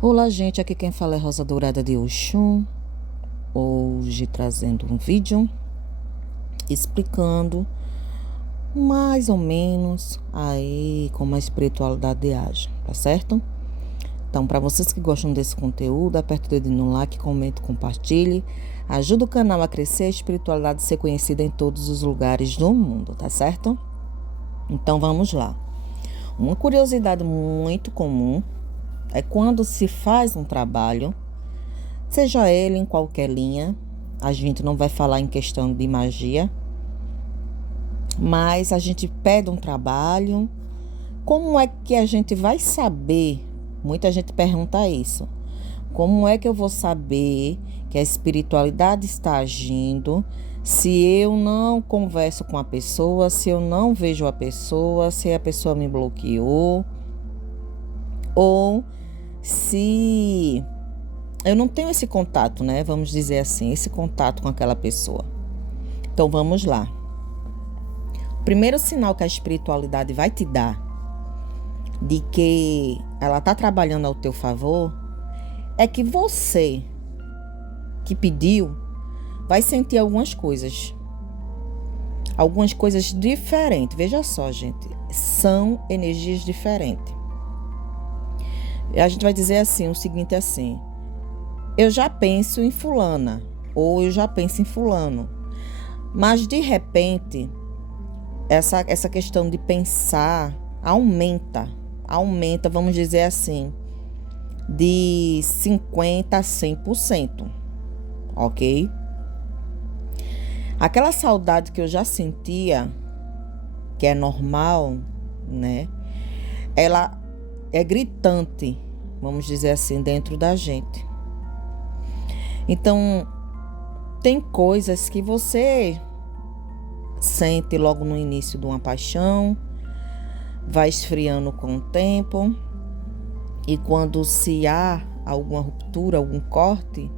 Olá, gente, aqui quem fala é Rosa Dourada de Oxum. Hoje trazendo um vídeo explicando mais ou menos aí como a espiritualidade age, tá certo? Então, para vocês que gostam desse conteúdo, aperta o dedinho no like, comente, compartilhe. Ajuda o canal a crescer, a espiritualidade a ser conhecida em todos os lugares do mundo, tá certo? Então, vamos lá. Uma curiosidade muito comum é quando se faz um trabalho, seja ele em qualquer linha, a gente não vai falar em questão de magia, mas a gente pede um trabalho, como é que a gente vai saber? Muita gente pergunta isso. Como é que eu vou saber que a espiritualidade está agindo se eu não converso com a pessoa, se eu não vejo a pessoa, se a pessoa me bloqueou, ou se eu não tenho esse contato, né? Vamos dizer assim, esse contato com aquela pessoa. Então, vamos lá. O primeiro sinal que a espiritualidade vai te dar de que ela está trabalhando ao teu favor é que você que pediu vai sentir algumas coisas diferentes. Veja só, gente, são energias diferentes. E a gente vai dizer assim, o seguinte assim: eu já penso em fulana, ou eu já penso em fulano. Mas, de repente, essa questão de pensar aumenta, vamos dizer assim, de 50% a 100%, ok? Aquela saudade que eu já sentia, que é normal, né? Ela é gritante, vamos dizer assim, dentro da gente. Então, tem coisas que você sente logo no início de uma paixão, vai esfriando com o tempo, e quando se há alguma ruptura, algum corte,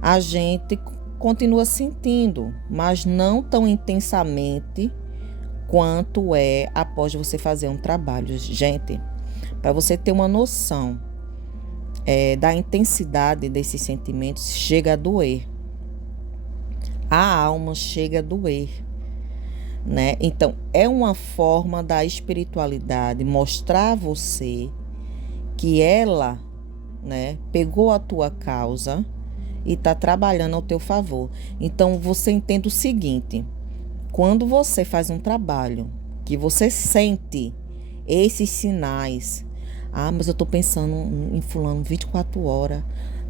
a gente continua sentindo, mas não tão intensamente quanto é após você fazer um trabalho. Gente, para você ter uma noção da intensidade desses sentimentos, chega a doer. A alma chega a doer, né? Então, é uma forma da espiritualidade mostrar a você que ela, né, pegou a tua causa e está trabalhando ao teu favor. Então, você entende o seguinte: quando você faz um trabalho que você sente esses sinais, mas eu estou pensando em fulano 24 horas,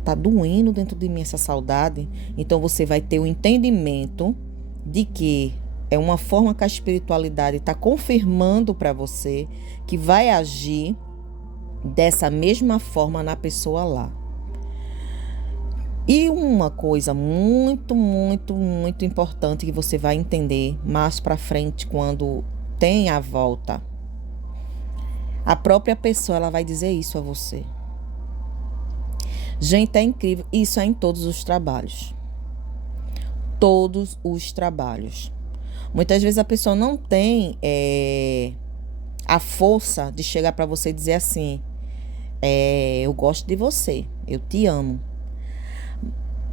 tá doendo dentro de mim essa saudade, então você vai ter o entendimento de que é uma forma que a espiritualidade está confirmando para você que vai agir dessa mesma forma na pessoa lá. E uma coisa muito, muito, muito importante que você vai entender mais para frente quando tem a volta. A própria pessoa, ela vai dizer isso a você. Gente, é incrível. Isso é em todos os trabalhos. Todos os trabalhos. Muitas vezes a pessoa não tem a força de chegar para você e dizer assim: eu gosto de você, eu te amo.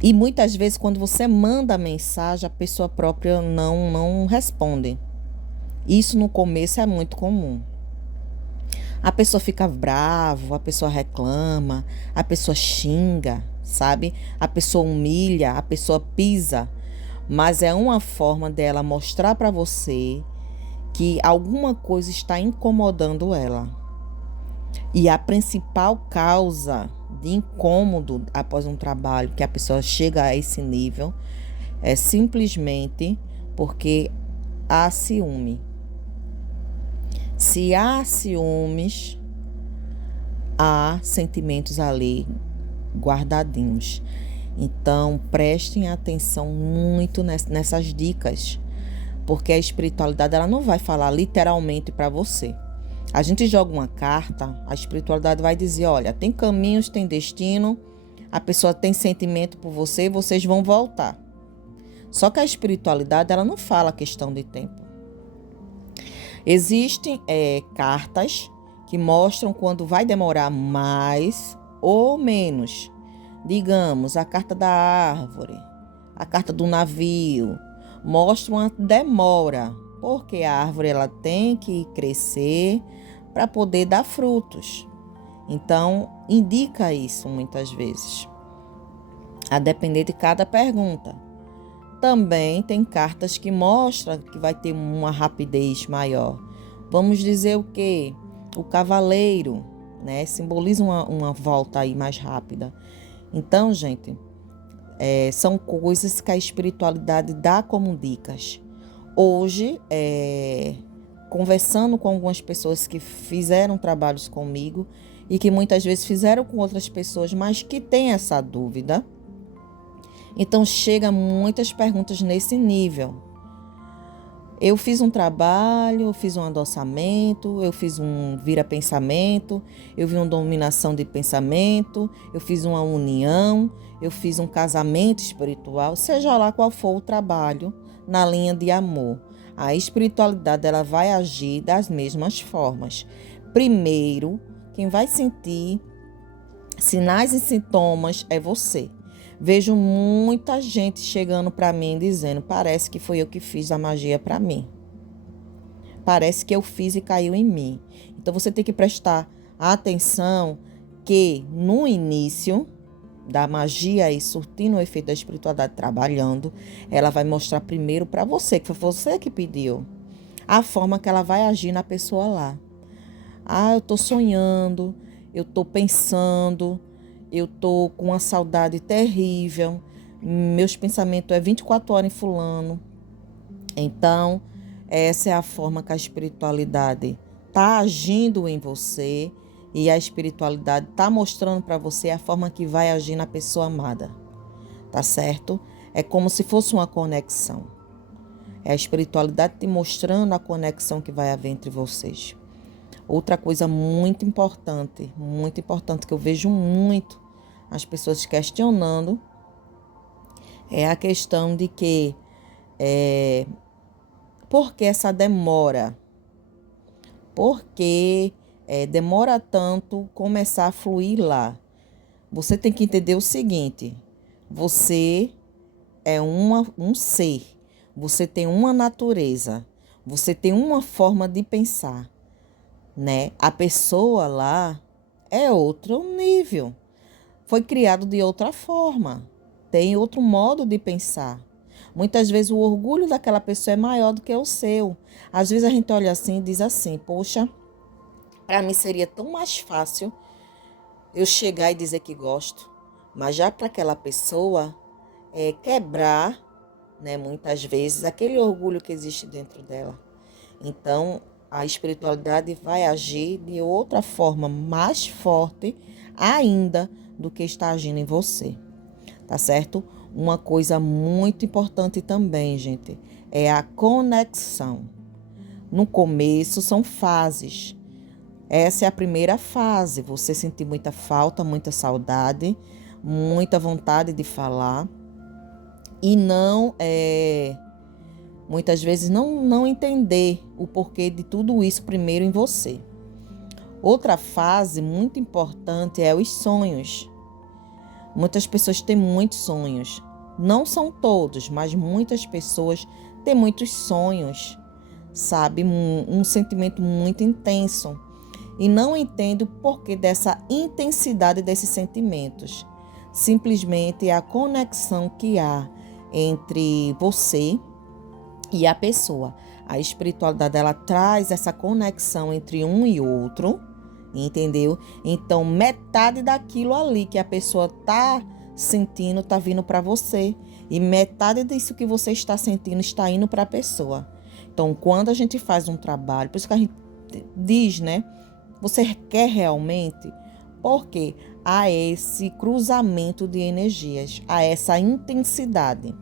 E muitas vezes, quando você manda a mensagem, a pessoa própria não responde. Isso no começo é muito comum. A pessoa fica brava, a pessoa reclama, a pessoa xinga, sabe? A pessoa humilha, a pessoa pisa. Mas é uma forma dela mostrar para você que alguma coisa está incomodando ela. E a principal causa de incômodo após um trabalho que a pessoa chega a esse nível é simplesmente porque há ciúme. Se há ciúmes, há sentimentos ali guardadinhos. Então, prestem atenção muito nessas dicas, porque a espiritualidade ela não vai falar literalmente para você. A gente joga uma carta, a espiritualidade vai dizer: olha, tem caminhos, tem destino, a pessoa tem sentimento por você, vocês vão voltar. Só que a espiritualidade ela não fala questão de tempo. Existem cartas que mostram quando vai demorar mais ou menos. Digamos, a carta da árvore, a carta do navio, mostra uma demora, porque a árvore ela tem que crescer para poder dar frutos. Então, indica isso muitas vezes, a depender de cada pergunta. Também tem cartas que mostram que vai ter uma rapidez maior. Vamos dizer o quê? O cavaleiro, né? Simboliza uma volta aí mais rápida. Então, gente, são coisas que a espiritualidade dá como dicas. Hoje, conversando com algumas pessoas que fizeram trabalhos comigo e que muitas vezes fizeram com outras pessoas, mas que têm essa dúvida, então chega muitas perguntas nesse nível. Eu fiz um trabalho, eu fiz um adoçamento, eu fiz um vira-pensamento, eu vi uma dominação de pensamento, eu fiz uma união, eu fiz um casamento espiritual, seja lá qual for o trabalho na linha de amor. A espiritualidade ela vai agir das mesmas formas. Primeiro, quem vai sentir sinais e sintomas é você. Vejo muita gente chegando para mim dizendo: parece que foi eu que fiz a magia para mim. Parece que eu fiz e caiu em mim. Então você tem que prestar atenção que no início da magia e surtindo o efeito da espiritualidade trabalhando, ela vai mostrar primeiro para você, que foi você que pediu, a forma que ela vai agir na pessoa lá. Eu tô sonhando, eu tô pensando, eu tô com uma saudade terrível, meus pensamentos 24 horas em fulano. Então, essa é a forma que a espiritualidade tá agindo em você e a espiritualidade tá mostrando para você a forma que vai agir na pessoa amada. Tá certo? É como se fosse uma conexão. É a espiritualidade te mostrando a conexão que vai haver entre vocês. Outra coisa muito importante que eu vejo muito as pessoas questionando, é a questão de que por que essa demora? Por que demora tanto começar a fluir lá? Você tem que entender o seguinte: você é um ser, você tem uma natureza, você tem uma forma de pensar, né? A pessoa lá é outro nível. Foi criado de outra forma, tem outro modo de pensar. Muitas vezes o orgulho daquela pessoa é maior do que o seu. Às vezes a gente olha assim e diz assim: poxa, para mim seria tão mais fácil eu chegar e dizer que gosto. Mas já para aquela pessoa quebrar, né, muitas vezes, aquele orgulho que existe dentro dela. Então, a espiritualidade vai agir de outra forma mais forte ainda do que está agindo em você, tá certo? Uma coisa muito importante também, gente, é a conexão. No começo são fases. Essa é a primeira fase, você sentir muita falta, muita saudade, muita vontade de falar e muitas vezes não entender o porquê de tudo isso primeiro em você. Outra fase muito importante é os sonhos. Muitas pessoas têm muitos sonhos. Não são todos, mas muitas pessoas têm muitos sonhos, sabe? Um sentimento muito intenso. E não entendo o porquê dessa intensidade desses sentimentos. Simplesmente é a conexão que há entre você e a pessoa. A espiritualidade ela traz essa conexão entre um e outro, entendeu? Então, metade daquilo ali que a pessoa tá sentindo tá vindo para você e metade disso que você está sentindo está indo para a pessoa. Então, quando a gente faz um trabalho, por isso que a gente diz, né? Você quer realmente? Porque há esse cruzamento de energias, há essa intensidade.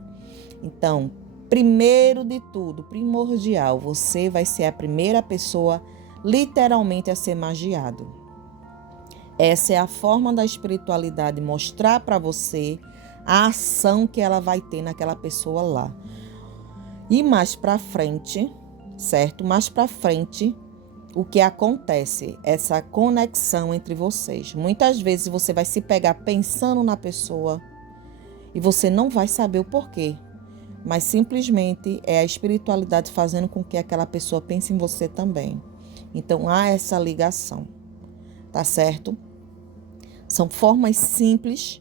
Então, primeiro de tudo, primordial, você vai ser a primeira pessoa literalmente a ser magiado. Essa é a forma da espiritualidade mostrar para você a ação que ela vai ter naquela pessoa lá. E mais para frente, certo? Mais para frente, o que acontece? Essa conexão entre vocês. Muitas vezes você vai se pegar pensando na pessoa e você não vai saber o porquê. Mas simplesmente é a espiritualidade fazendo com que aquela pessoa pense em você também. Então há essa ligação, tá certo? São formas simples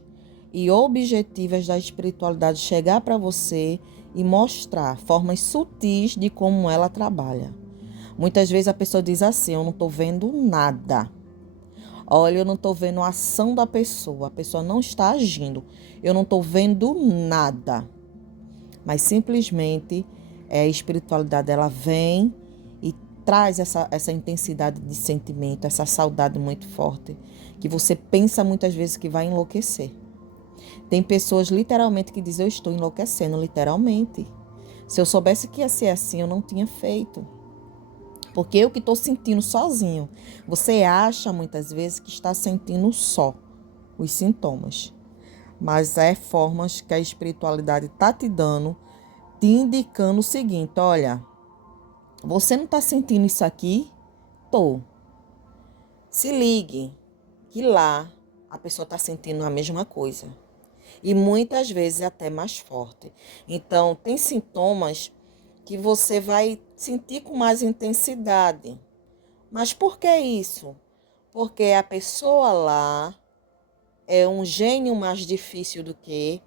e objetivas da espiritualidade chegar para você e mostrar formas sutis de como ela trabalha. Muitas vezes a pessoa diz assim: eu não estou vendo nada. Olha, eu não estou vendo a ação da pessoa. A pessoa não está agindo. Eu não estou vendo nada. Mas simplesmente a espiritualidade ela vem e traz essa intensidade de sentimento, essa saudade muito forte, que você pensa muitas vezes que vai enlouquecer. Tem pessoas literalmente que dizem: eu estou enlouquecendo, literalmente. Se eu soubesse que ia ser assim, eu não tinha feito. Porque eu que estou sentindo sozinho. Você acha muitas vezes que está sentindo só os sintomas. Mas é formas que a espiritualidade está te dando, te indicando o seguinte: olha, você não está sentindo isso aqui? Tô. Se ligue que lá a pessoa está sentindo a mesma coisa. E muitas vezes até mais forte. Então, tem sintomas que você vai sentir com mais intensidade. Mas por que isso? Porque a pessoa lá é um gênio mais difícil do que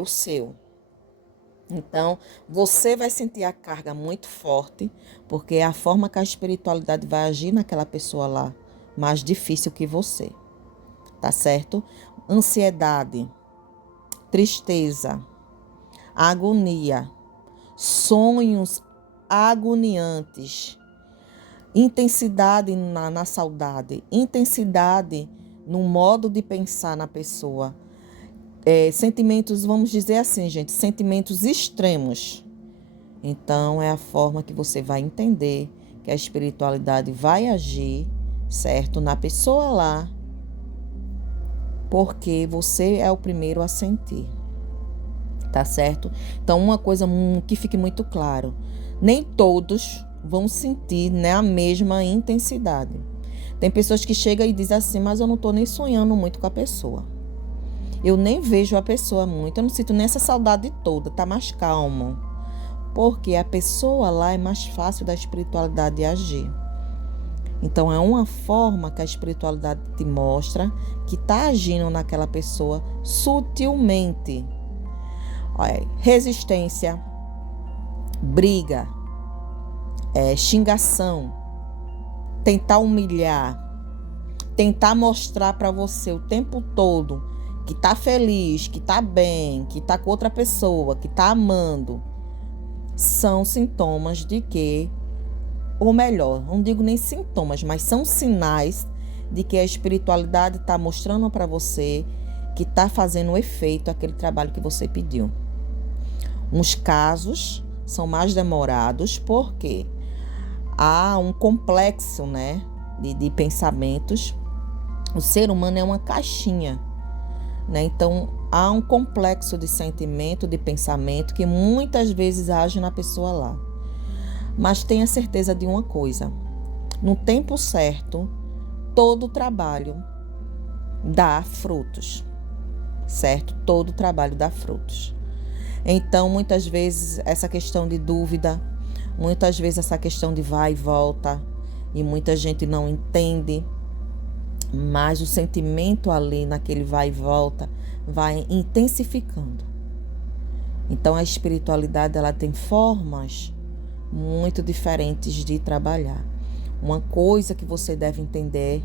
o seu. Então, você vai sentir a carga muito forte, porque é a forma que a espiritualidade vai agir naquela pessoa lá, mais difícil que você. Tá certo? Ansiedade, tristeza, agonia, sonhos agoniantes, intensidade na saudade, intensidade no modo de pensar na pessoa. Sentimentos, vamos dizer assim, gente, sentimentos extremos. Então, é a forma que você vai entender que a espiritualidade vai agir, certo? Na pessoa lá, porque você é o primeiro a sentir. Tá certo? Então, uma coisa que fique muito claro: nem todos vão sentir, né, a mesma intensidade. Tem pessoas que chegam e dizem assim: mas eu não estou nem sonhando muito com a pessoa. Eu nem vejo a pessoa muito, eu não sinto nem essa saudade toda, tá mais calmo. Porque a pessoa lá é mais fácil da espiritualidade agir. Então, é uma forma que a espiritualidade te mostra que tá agindo naquela pessoa sutilmente. Olha, resistência, briga, xingação, tentar humilhar, tentar mostrar para você o tempo todo que tá feliz, que tá bem, que tá com outra pessoa, que tá amando, são sintomas de que, ou melhor, não digo nem sintomas, mas são sinais de que a espiritualidade está mostrando para você que está fazendo efeito aquele trabalho que você pediu. Uns casos são mais demorados porque há um complexo, né, de pensamentos. O ser humano é uma caixinha, né? Então, há um complexo de sentimento, de pensamento que muitas vezes age na pessoa lá. Mas tenha certeza de uma coisa: no tempo certo, todo trabalho dá frutos, certo? Todo trabalho dá frutos. Então, muitas vezes, essa questão de dúvida, muitas vezes essa questão de vai e volta, e muita gente não entende, mas o sentimento ali naquele vai e volta vai intensificando. Então, a espiritualidade ela tem formas muito diferentes de trabalhar. Uma coisa que você deve entender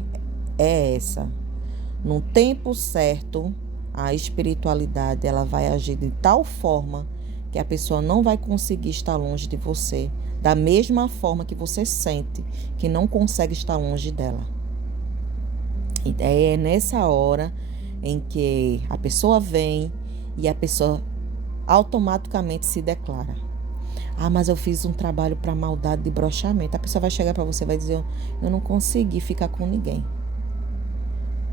é essa: no tempo certo, a espiritualidade ela vai agir de tal forma que a pessoa não vai conseguir estar longe de você, da mesma forma que você sente que não consegue estar longe dela. E é nessa hora em que a pessoa vem e a pessoa automaticamente se declara: ah, mas eu fiz um trabalho para maldade de broxamento. A pessoa vai chegar para você e vai dizer: eu não consegui ficar com ninguém,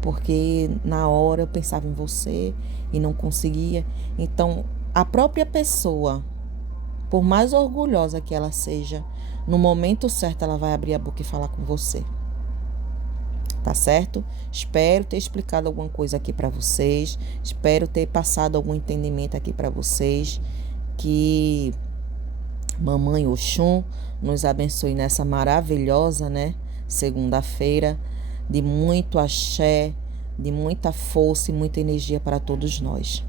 porque na hora eu pensava em você e não conseguia. Então, a própria pessoa Por mais orgulhosa que ela seja, no momento certo ela vai abrir a boca e falar com você. Tá certo? Espero ter explicado alguma coisa aqui para vocês. Espero ter passado algum entendimento aqui para vocês. Que Mamãe Oxum nos abençoe nessa maravilhosa, segunda-feira, de muito axé, de muita força e muita energia para todos nós.